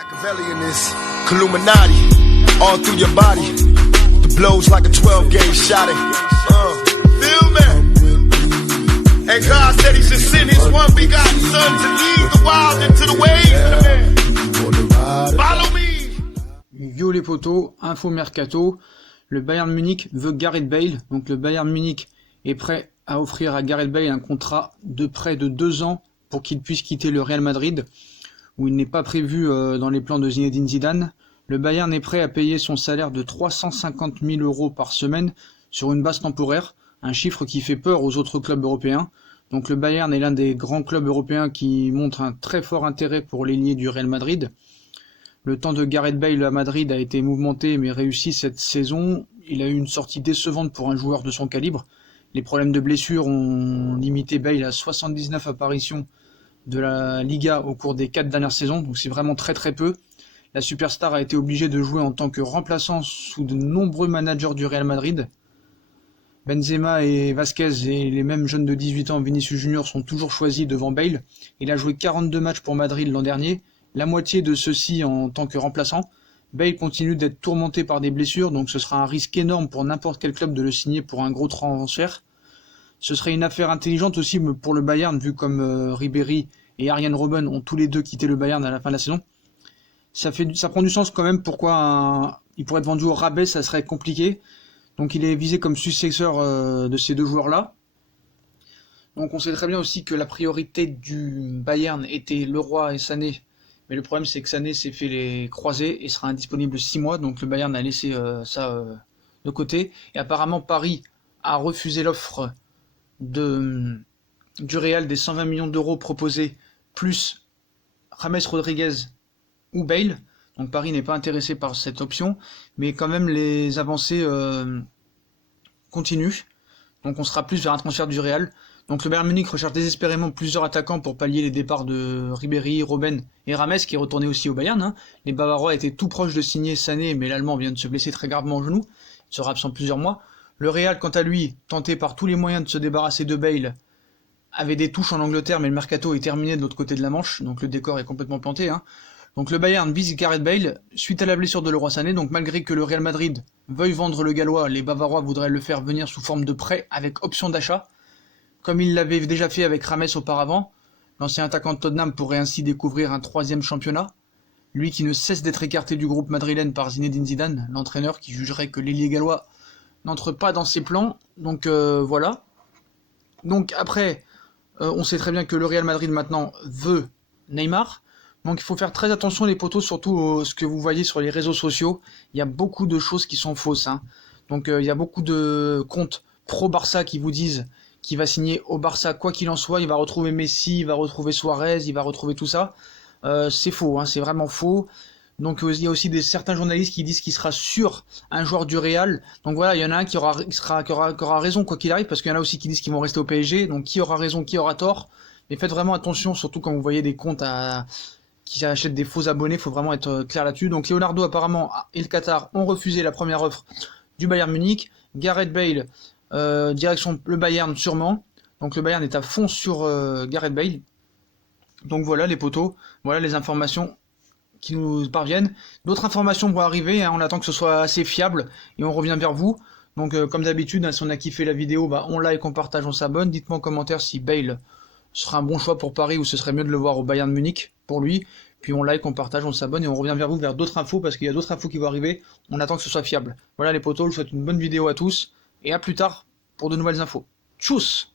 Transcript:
Machiavelli in this Illuminati, all through your body. The blows like a 12-gauge shot. Feel me? And God said He should send His one begotten Son to lead the wild into the ways of the man. Follow me. Yo les potos, info mercato. Le Bayern Munich veut Gareth Bale. Donc le Bayern Munich est prêt à offrir à Gareth Bale un contrat de près de 2 ans pour qu'il puisse quitter le Real Madrid, où il n'est pas prévu dans les plans de Zinedine Zidane. Le Bayern est prêt à payer son salaire de 350 000 € par semaine sur une base temporaire, un chiffre qui fait peur aux autres clubs européens. Donc le Bayern est l'un des grands clubs européens qui montre un très fort intérêt pour l'ailier du Real Madrid. Le temps de Gareth Bale à Madrid a été mouvementé mais réussi cette saison. Il a eu une sortie décevante pour un joueur de son calibre. Les problèmes de blessure ont limité Bale à 79 apparitions de la Liga au cours des 4 dernières saisons, donc c'est vraiment très très peu. La superstar a été obligée de jouer en tant que remplaçant sous de nombreux managers du Real Madrid. Benzema et Vasquez et les mêmes jeunes de 18 ans, Vinicius Junior, sont toujours choisis devant Bale. Il a joué 42 matchs pour Madrid l'an dernier, la moitié de ceux-ci en tant que remplaçant. Bale continue d'être tourmenté par des blessures, donc ce sera un risque énorme pour n'importe quel club de le signer pour un gros transfert. Ce serait une affaire intelligente aussi pour le Bayern, vu comme Ribéry et Arjen Robben ont tous les deux quitté le Bayern à la fin de la saison. Ça prend du sens quand même, pourquoi il pourrait être vendu au rabais, ça serait compliqué. Donc il est visé comme successeur de ces deux joueurs-là. Donc on sait très bien aussi que la priorité du Bayern était Leroy et Sané. Mais le problème c'est que Sané s'est fait les croisés et sera indisponible 6 mois. Donc le Bayern a laissé ça de côté. Et apparemment Paris a refusé l'offre du Real des 120 millions d'euros proposés, plus James Rodriguez ou Bale. Donc Paris n'est pas intéressé par cette option, mais quand même les avancées continuent. Donc on sera plus vers un transfert du Real. Donc le Bayern Munich recherche désespérément plusieurs attaquants pour pallier les départs de Ribéry, Robben et Rames, qui est retourné aussi au Bayern. Les Bavarois étaient tout proches de signer Sané, mais l'Allemand vient de se blesser très gravement au genou. Il sera absent plusieurs mois. Le Real, quant à lui, tentait par tous les moyens de se débarrasser de Bale, avait des touches en Angleterre, mais le mercato est terminé de l'autre côté de la Manche, donc le décor est complètement planté. Donc le Bayern vise Gareth Bale suite à la blessure de Leroy Sané. Donc malgré que le Real Madrid veuille vendre le Gallois, les Bavarois voudraient le faire venir sous forme de prêt avec option d'achat, comme il l'avait déjà fait avec Rames auparavant. L'ancien attaquant de Tottenham pourrait ainsi découvrir un 3e championnat, lui qui ne cesse d'être écarté du groupe madrilène par Zinedine Zidane, l'entraîneur qui jugerait que l'ailier gallois n'entre pas dans ses plans. Donc voilà. Donc après, on sait très bien que le Real Madrid maintenant veut Neymar. Donc il faut faire très attention les potos, surtout ce que vous voyez sur les réseaux sociaux. Il y a beaucoup de choses qui sont fausses. Donc il y a beaucoup de comptes pro-Barça qui vous disent qu'il va signer au Barça quoi qu'il en soit. Il va retrouver Messi, il va retrouver Suarez, il va retrouver tout ça. C'est faux, c'est vraiment faux. Donc il y a aussi certains journalistes qui disent qu'il sera sur un joueur du Real. Donc voilà, il y en a un qui aura raison quoi qu'il arrive, parce qu'il y en a aussi qui disent qu'ils vont rester au PSG. Donc qui aura raison, qui aura tort. Mais faites vraiment attention, surtout quand vous voyez des comptes qui achètent des faux abonnés, il faut vraiment être clair là-dessus. Donc Leonardo apparemment et le Qatar ont refusé la première offre du Bayern Munich. Gareth Bale, direction le Bayern sûrement. Donc le Bayern est à fond sur Gareth Bale. Donc voilà les potos, voilà les informations qui nous parviennent. D'autres informations vont arriver, on attend que ce soit assez fiable et on revient vers vous. Donc comme d'habitude, si on a kiffé la vidéo, on like, on partage, on s'abonne. Dites-moi en commentaire si Bale sera un bon choix pour Paris ou ce serait mieux de le voir au Bayern Munich pour lui. Puis on like, on partage, on s'abonne et on revient vers vous vers d'autres infos, parce qu'il y a d'autres infos qui vont arriver. On attend que ce soit fiable. Voilà les potos, je vous souhaite une bonne vidéo à tous et à plus tard pour de nouvelles infos. Tchuss!